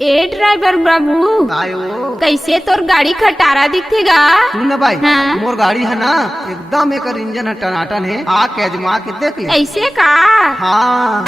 ए ड्राइवर बाबू आयो कैसे तोर गाड़ी खटारा दिखेगा। सुन भाई हाँ? मोर गाड़ी है ना एकदम एक इंजन है टनाटन है आके अजमा के देख ले। ऐसे का हाँ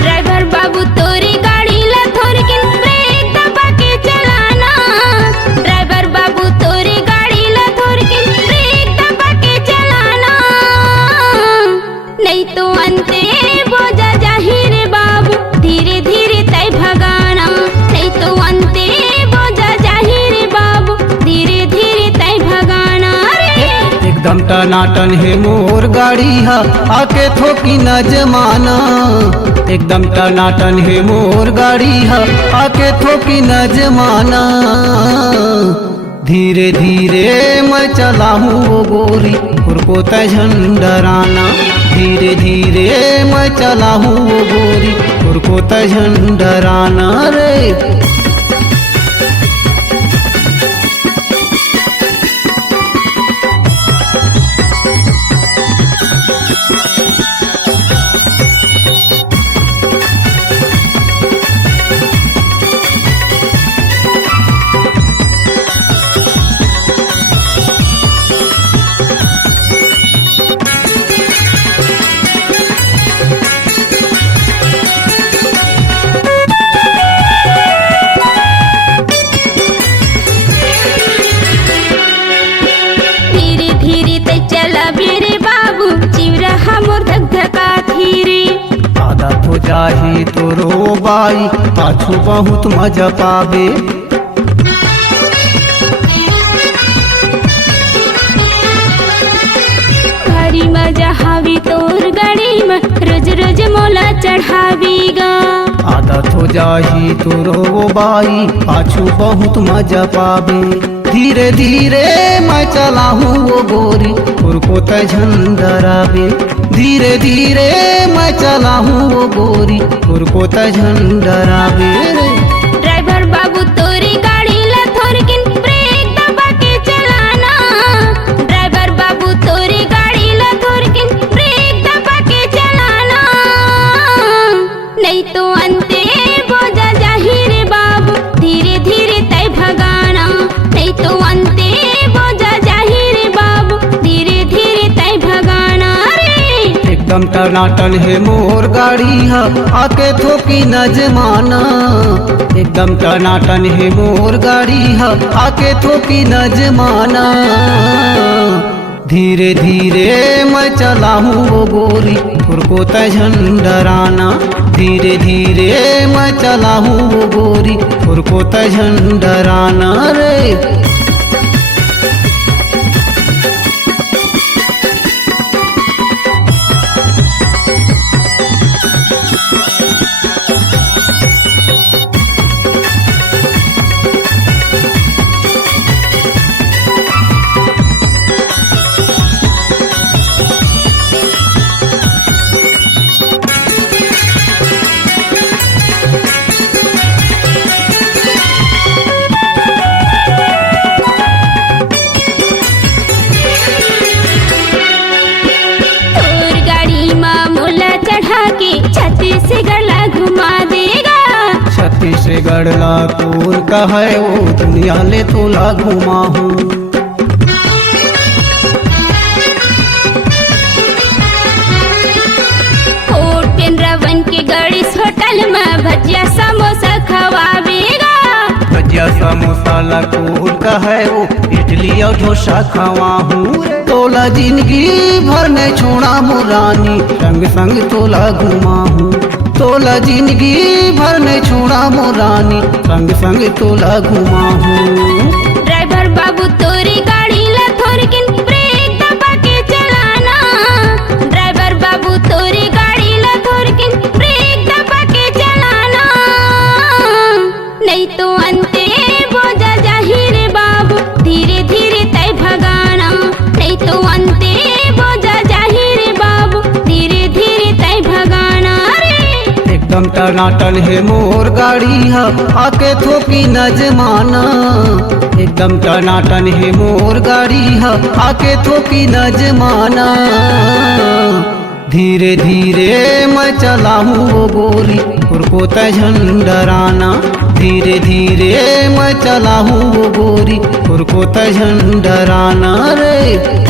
ड्राइवर बाबू तोरी गाड़ी ला थोड़ी किन ब्रेक दबा के चलाना। ड्राइवर बाबू तोरी गाड़ी ला थोड़ी किन ब्रेक दबा के चलाना, नहीं तो अंते बोझा जाहिर बाबू धीरे धीरे तय भगाना। नहीं तो अंते बोझा जाहिर बाबू धीरे धीरे तय भगाना। रे एकदम टनाटन है मोर गाड़ी है आके थोकी न जमाना। एकदम टनाटन है मोर गाड़ी है आके थोकी न जमाना। धीरे धीरे मैं चला हूँ वो गोरी को झंडराना। धीरे धीरे मैं चला हूँ वो गोरी को झंडराना रे। धीरे धीरे ते चला मेरे बाबू चिवरा हमर धक धका धीरे। आदत हो जाही तो रो बाई पाछू बहुत मजा पावे। भारी मजा हावी तोर गाड़ी में रोज रोज मोला चढ़ावीगा। आदत हो जाही तो रो बाई पाछू बहुत मजा पावे। धीरे धीरे मैं चला हूँ वो गोरी को झंडरावे। धीरे धीरे मैं चला हूँ वो गोरी को झंडरावे। ड्राइवर बाबू तोरी गाड़ी ला थोड़ी किन ब्रेक दबा के चलाना। ड्राइवर बाबू तोरी गाड़ी ला थोड़ी किन ब्रेक दबा के चलाना, नहीं तो अंते बोझा जाहिर बाबू धीरे धीरे तय भगाना। नहीं तो अंते बोझा जाहिर बाबू धीरे धीरे तय भगाना। रे एकदम टनाटन है मोर गाड़ी है आके थोकी न जमाना। एकदम टनाटन है मोर गाड़ी है आके थोकी न जमाना। धीरे धीरे मैं चला हूँ वो गोरी को झंडराना। धीरे धीरे मैं चला हूँ वो गोरी को झंडराना रे। तोर गाड़ी में मोला चढ़ा के छत्तीसगढ़ ला घुमा देगा। छत्तीसगढ़ ला तोर का है वो दुनिया ले तोला घुमा हूँ। होटल रवन के गणेश होटल में भजिया समोसा खवावेगा। भजिया समोसा ला तोर का है वो इडली और डोसा खवा हूँ। तोला जिंदगी भर ने छोड़ा मुरानी संग संग तोला घुमा हूँ। तोला जिंदगी भर ने छोड़ा मुरानी संग संग तोला घुमा हूँ। ड्राइवर बाबू तोरी गाड़ी ला थोड़ी किन ब्रेक दबा के चलाना। एकदम टनाटन है मोर गाड़ी है आके थोकी न जमाना। एकदम टनाटन है मोर गाड़ी है आके थोकी न जमाना। धीरे धीरे मैं चला हूँ वो गोरी को झंडराना। धीरे धीरे मैं चला हूँ वो गोरी को झंडराना रे।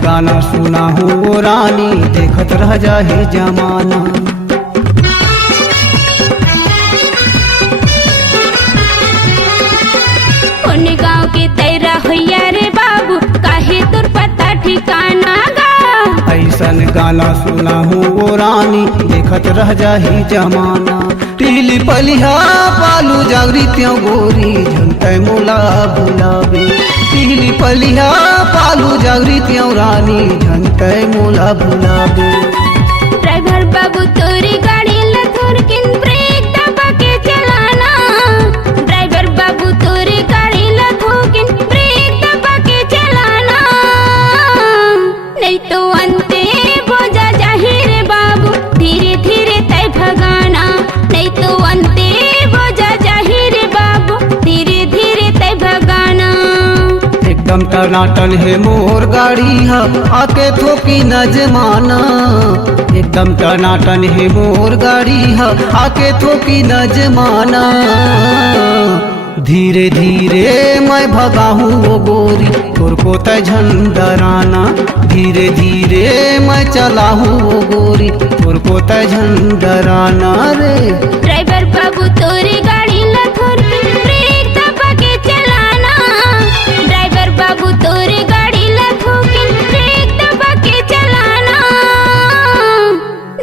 गाना सुना हूँ वो रानी देखत रह जाए जमाना। उन गाँव के तेरा होया रे बाबू काहे तुर पता ठिकाना गा। ऐसन गाना सुना हूँ वो रानी देखत रह जाए जमाना। टीली पलिया पालू जागृतियों गोरी झंटे मोला बुलावे। टीली पलिया पालू जागृतियों रानी झंटे मोला बुलावे। ड्राइवर बाबू तोरी गाड़ी लथुर किन ब्रेक दबा के चलाना। ड्राइवर बाबू तोरी गाड़ी लथुर किन ब्रेक दबा के चलाना। नहीं तो अंते बोझा जाहिर बाबू धीरे धीरे तय भगाना। नहीं तो अंते बोझा जाहिर बाबू धीरे धीरे तय भगाना। एकदम टनाटन है मोर गाड़ी है आके थोकी न जमाना। एकदम टनाटन है मोर गाड़ी है आके थोकी न जमाना। धीरे धीरे मैं भगा हूँ वो गोरी को झंडराना। धीरे धीरे मैं चला हूँ वो गोरी को झंडराना रे। ड्राइवर बाबू तोरी गाड़ी लथुर ब्रेक दबा के चलाना। ड्राइवर बाबू तोरी गाड़ी लथुर ब्रेक दबा के चलाना।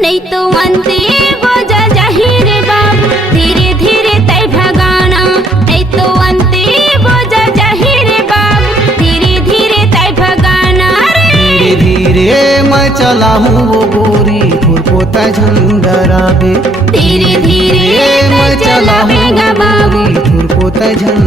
नहीं तो अंते बोझा जाहिर बाबू धीरे धीरे तय भगाना। नहीं तो अंते बोझा जाहिर बाबू धीरे धीरे तय भगाना रे। धीरे धीरे मैं चला हूँ वो गोरी को झंडरावे। धीरे धीरे मैं चला हूँ वो गोरी को झंड